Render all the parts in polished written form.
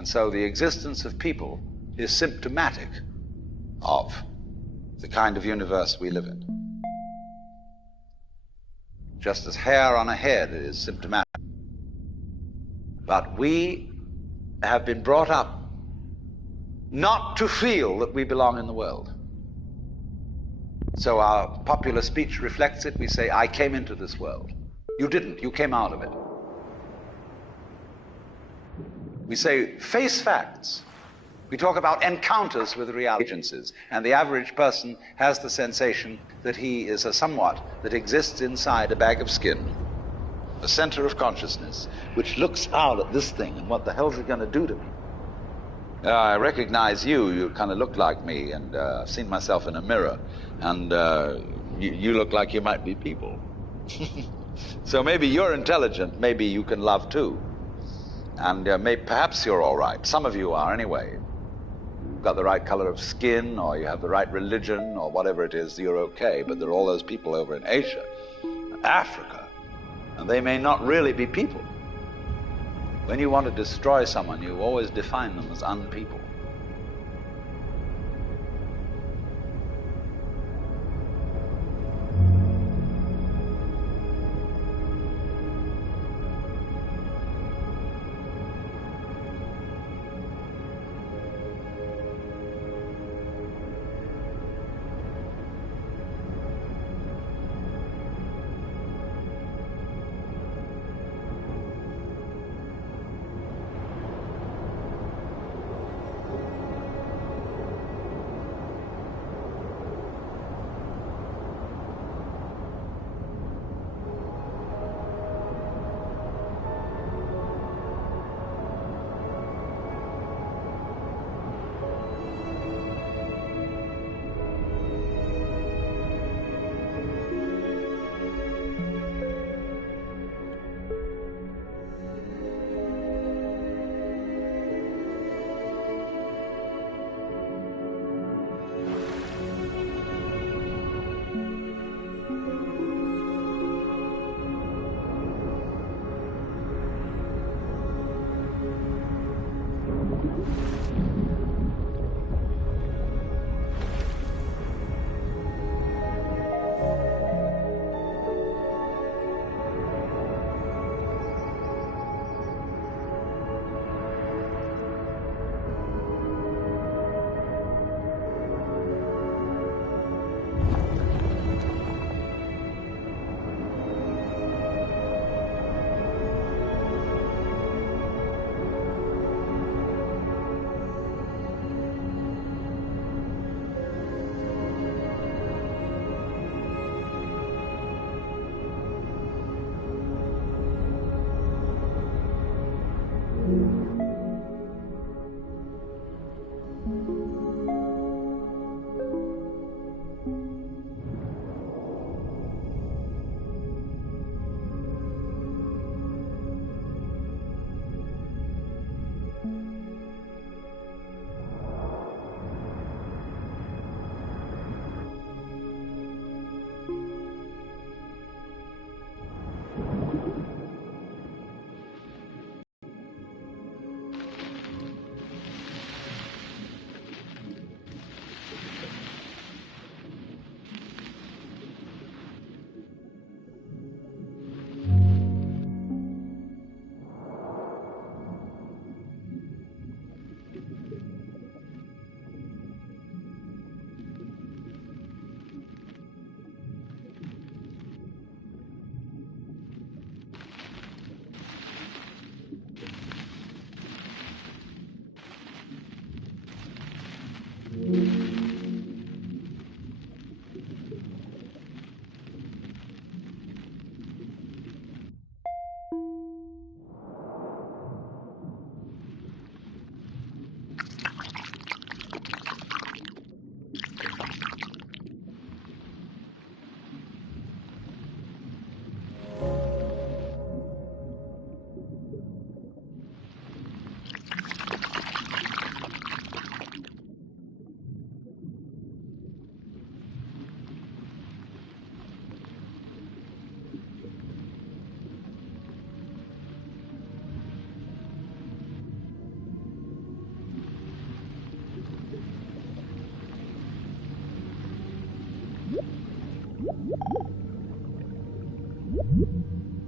And so the existence of people is symptomatic of the kind of universe we live in. Just as hair on a head is symptomatic. But we have been brought up not to feel that we belong in the world. So our popular speech reflects it. We say, I came into this world. You didn't. You came out of it. We say, face facts. We talk about encounters with real agencies, and the average person has the sensation that he is a somewhat that exists inside a bag of skin, a center of consciousness, which looks out at this thing, and what the hell's it going to do to me? I recognize you. You kind of look like me, and I've seen myself in a mirror, and you look like you might be people. So maybe you're intelligent, maybe you can love too. And perhaps you're all right. Some of you are anyway. You've got the right color of skin, or you have the right religion, or whatever it is, you're okay. But there are all those people over in Asia, Africa, and they may not really be people. When you want to destroy someone, you always define them as unpeople.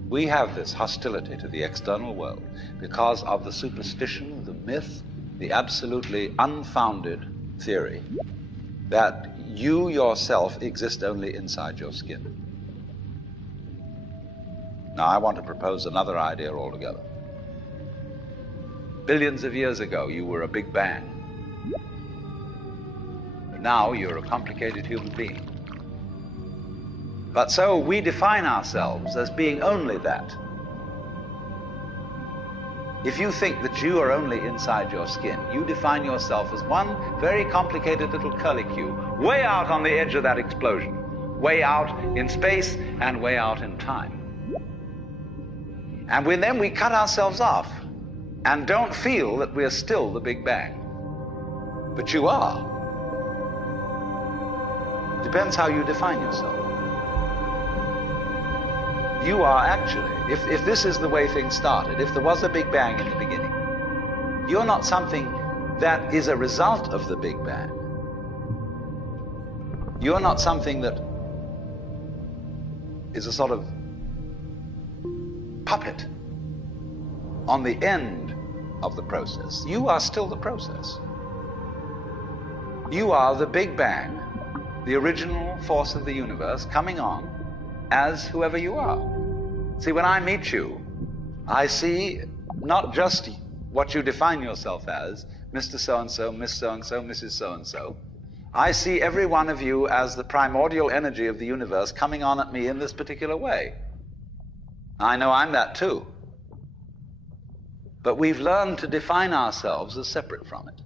We have this hostility to the external world because of the superstition, the myth, the absolutely unfounded theory that you yourself exist only inside your skin. Now, I want to propose another idea altogether. Billions of years ago, you were a Big Bang. But now you're a complicated human being. But so we define ourselves as being only that. If you think that you are only inside your skin, you define yourself as one very complicated little curlicue, way out on the edge of that explosion, way out in space and way out in time. And then we cut ourselves off and don't feel that we're still the Big Bang. But you are. Depends how you define yourself. You are actually, if this is the way things started, if there was a Big Bang in the beginning, you're not something that is a result of the Big Bang. You're not something that is a sort of puppet on the end of the process. You are still the process. You are the Big Bang, the original force of the universe coming on as whoever you are. See, when I meet you, I see not just what you define yourself as, Mr. So-and-so, Miss So-and-so, Mrs. So-and-so. I see every one of you as the primordial energy of the universe coming on at me in this particular way. I know I'm that too. But we've learned to define ourselves as separate from it.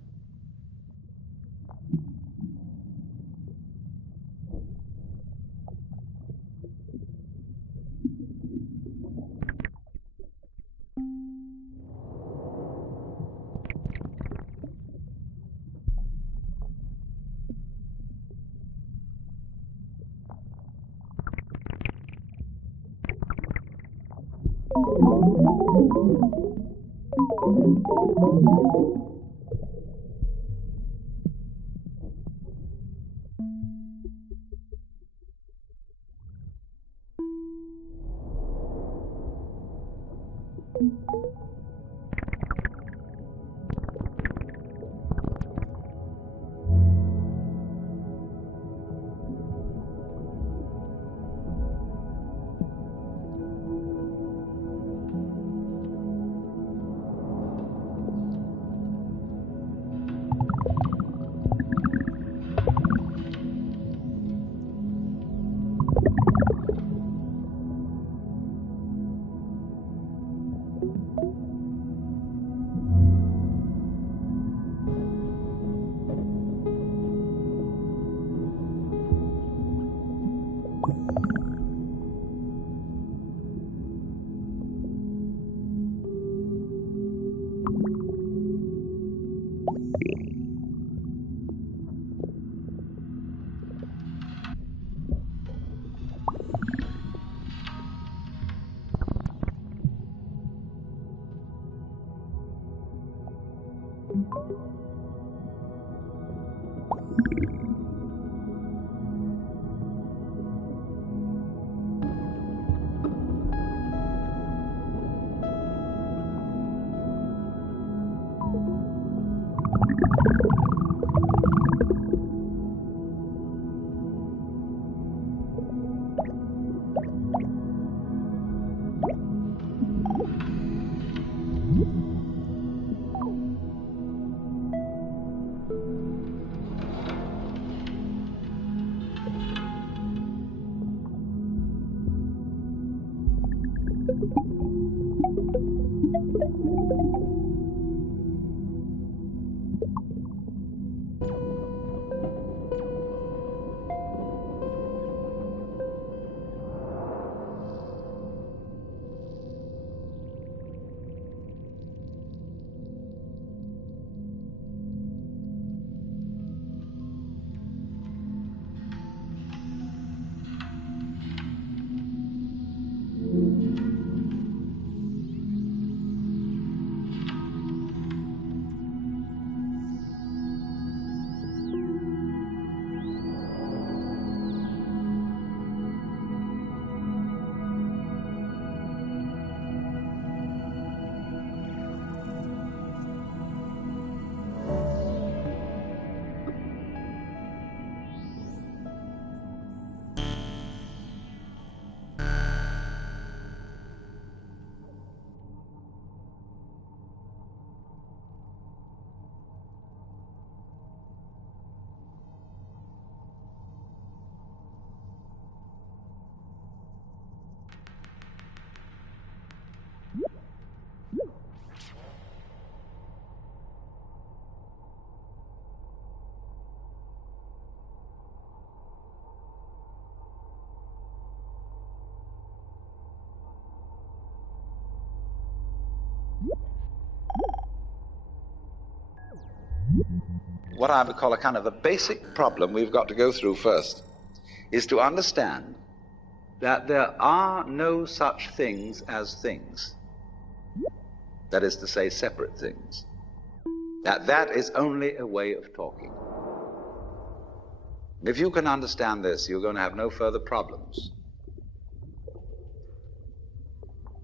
What I would call a kind of a basic problem we've got to go through first is to understand that there are no such things as things. That is to say, separate things. That is only a way of talking. If you can understand this, you're going to have no further problems.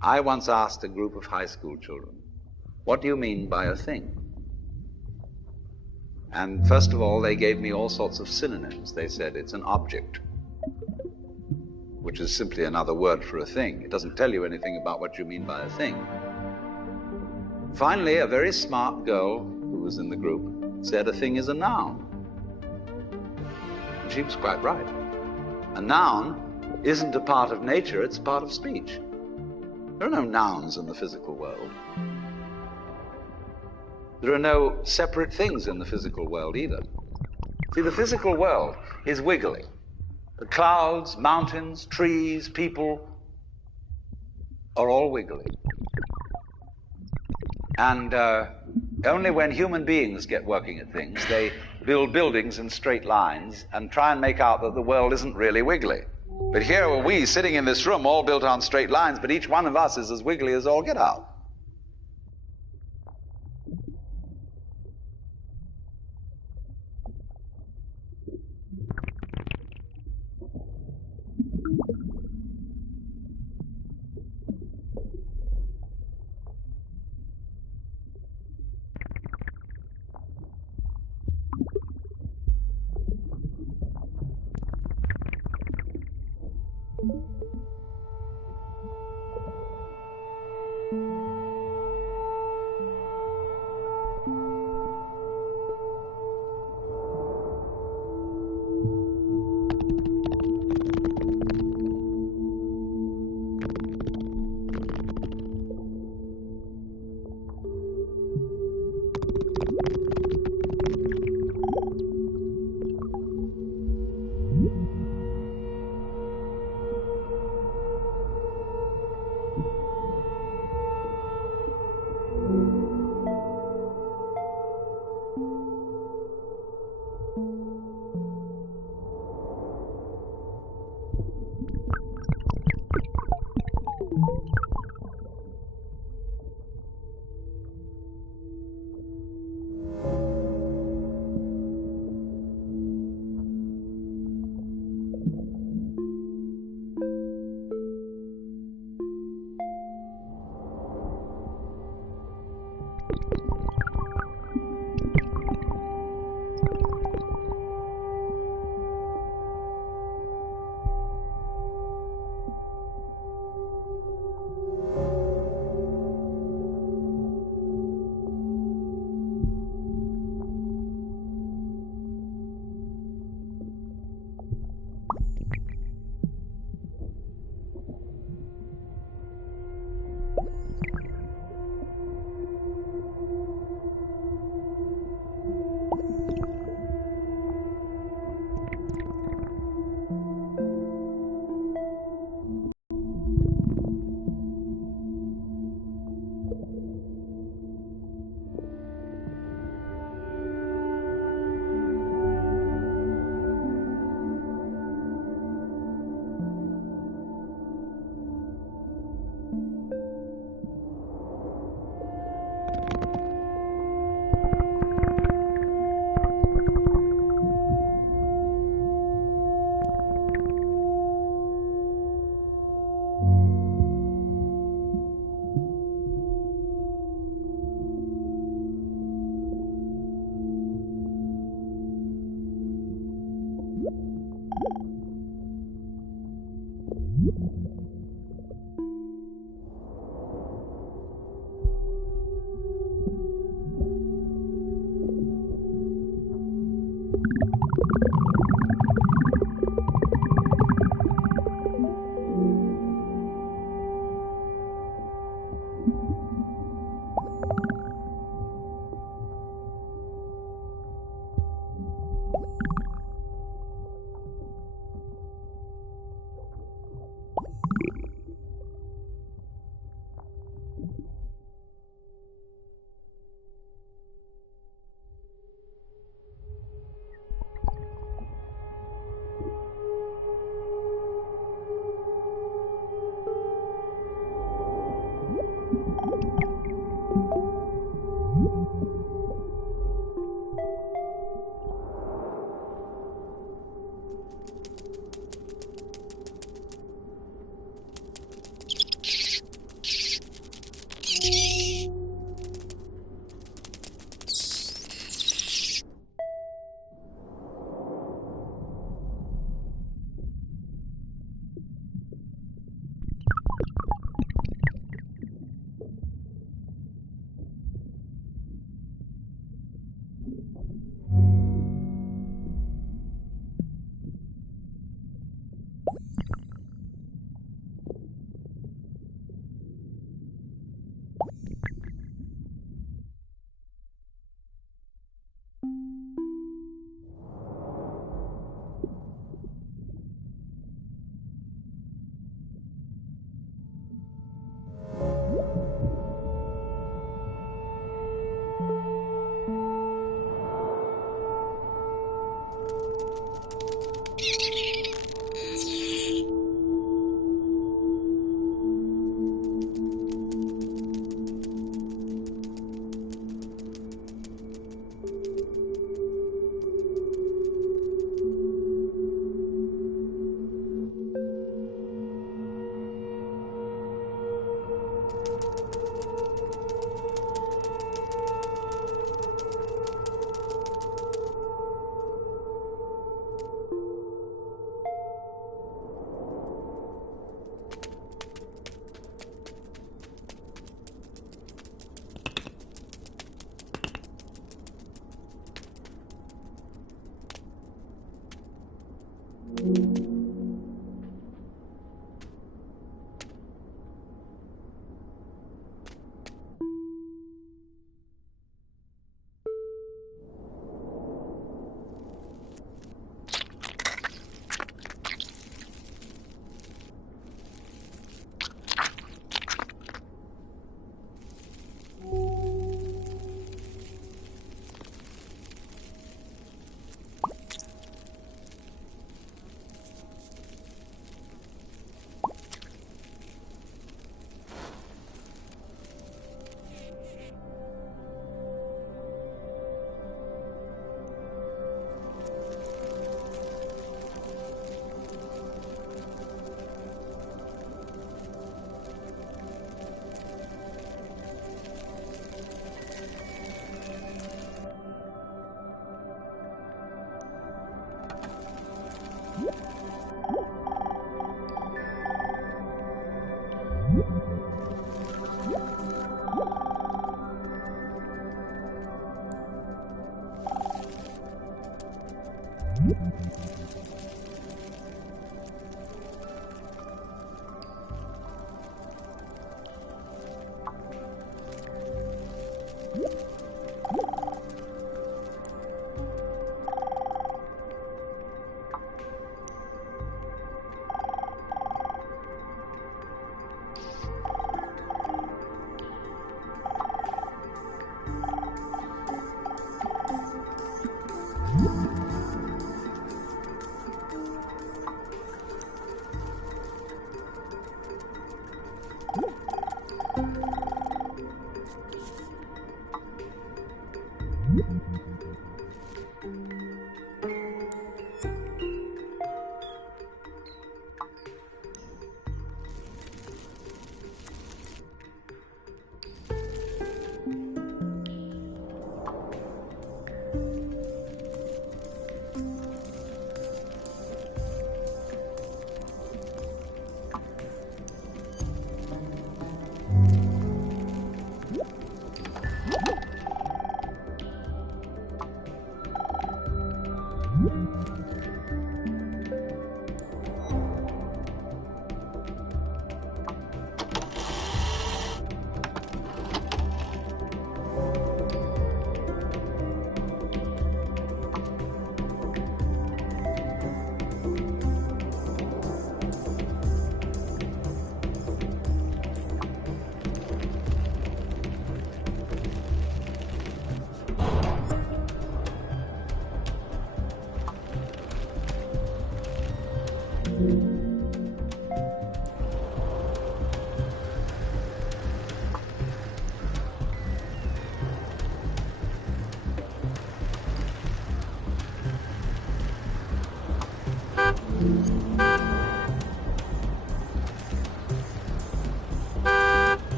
I once asked a group of high school children, what do you mean by a thing? And first of all, they gave me all sorts of synonyms. They said it's an object, which is simply another word for a thing. It doesn't tell you anything about what you mean by a thing. Finally, a very smart girl who was in the group said a thing is a noun. And she was quite right. A noun isn't a part of nature, it's a part of speech. There are no nouns in the physical world. There are no separate things in the physical world either. See, the physical world is wiggly. The clouds, mountains, trees, people are all wiggly. And only when human beings get working at things, they build buildings in straight lines and try and make out that the world isn't really wiggly. But here are we sitting in this room all built on straight lines, but each one of us is as wiggly as all get out.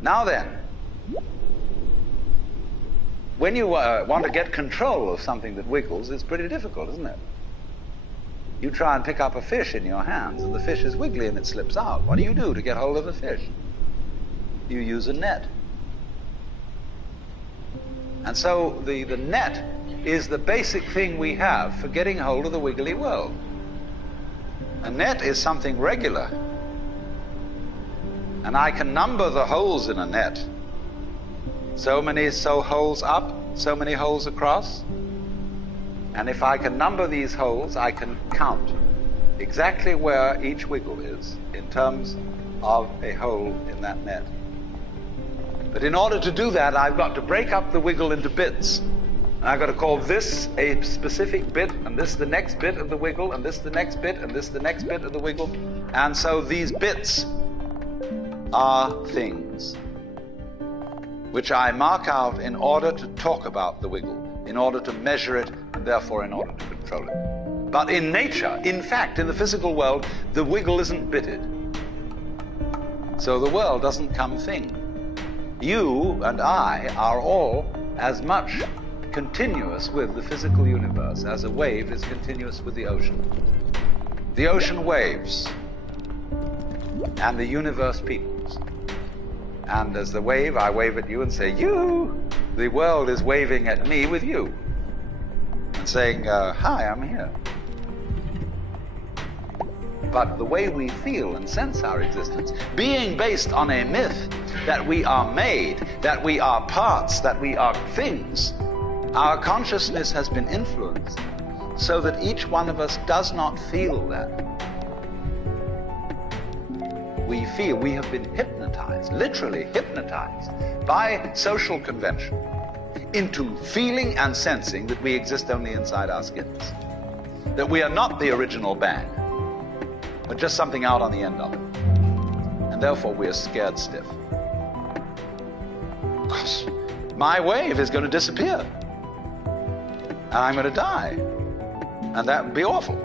Now then, when you want to get control of something that wiggles, it's pretty difficult, isn't it? You try and pick up a fish in your hands, and the fish is wiggly and it slips out. What do you do to get hold of the fish? You use a net. And so the net is the basic thing we have for getting hold of the wiggly world. A net is something regular. And I can number the holes in a net. So many holes up, so many holes across. And if I can number these holes, I can count exactly where each wiggle is in terms of a hole in that net. But in order to do that, I've got to break up the wiggle into bits. And I've got to call this a specific bit, and this the next bit of the wiggle, and this the next bit, and this the next bit of the wiggle. And so these bits are things which I mark out in order to talk about the wiggle, in order to measure it, and therefore in order to control it. But in nature, in fact, in the physical world, the wiggle isn't bitted. So the world doesn't come thing. You and I are all as much continuous with the physical universe as a wave is continuous with the ocean. The ocean waves, and the universe peoples. And as the wave, I wave at you and say, you! The world is waving at me with you. And saying, hi, I'm here. But the way we feel and sense our existence, being based on a myth that we are made, that we are parts, that we are things, our consciousness has been influenced so that each one of us does not feel that. We feel we have been hypnotized, literally hypnotized, by social convention into feeling and sensing that we exist only inside our skins, that we are not the original bang, but just something out on the end of it. And therefore we are scared stiff. Because my wave is going to disappear. And I'm going to die. And that would be awful.